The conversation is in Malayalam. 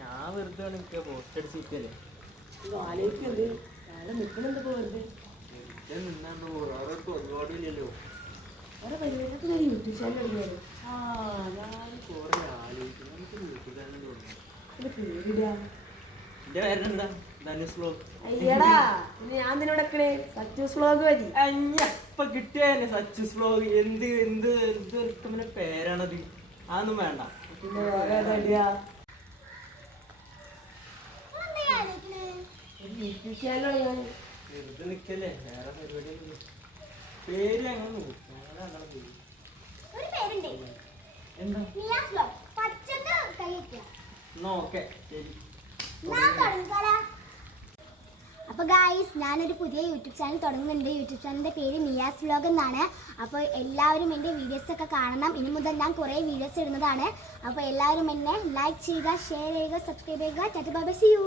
ഞാൻ വെറുതെ നിൽക്കുക പോസ്റ്റ് അടിച്ചിരിക്കല്ലേ നിന്നാണ്ട് ഓരോ പരിപാടിയില്ലല്ലോ യൂട്യൂബ് ചാനൽ തുടങ്ങിയത് ഞാൻ കുറെ ആലോചിക്കുന്നു എനിക്ക് വീട്ടുകാരൻ തോന്നുന്നു പേരിടാ എന്റെ പേരെന്താ ധനുഷ് വ്ലോഗ്. അയ്യടാ ഞാൻ നിന്നോടൊക്കെ സക്സസ് വ്ലോഗ് മതി ഇപ്പൊ കിട്ടിയതന്നെ സക്സസ് വ്ലോഗ്. എന്ത് എന്ത് എന്ത് ഇഷ്ടമായ പേരാണത്. അതൊന്നും വേണ്ട. പിന്നെ വേറെ ഏതാ യൂട്യൂബ് ചാനൽ ഞാൻ വെറുതെ നിക്കല്ലേ, വേറെ പരിപാടിയൊന്നും പേര് അങ്ങനെ നോക്കും. എന്താ എന്നാ ഓക്കെ ശരി. അപ്പോൾ ഗായ്സ് ഞാനൊരു പുതിയ യൂട്യൂബ് ചാനൽ തുടങ്ങുന്നുണ്ട്. യൂട്യൂബ് ചാനലിൻ്റെ പേര് മിയാസ് വ്ലോഗ് എന്നാണ്. അപ്പോൾ എല്ലാവരും എൻ്റെ വീഡിയോസൊക്കെ കാണണം. ഇനി മുതൽ ഞാൻ കുറേ വീഡിയോസ് ഇടുന്നതാണ്. അപ്പോൾ എല്ലാവരും എന്നെ ലൈക്ക് ചെയ്യുക, ഷെയർ ചെയ്യുക, സബ്സ്ക്രൈബ് ചെയ്യുക. Tata bye bye, see U.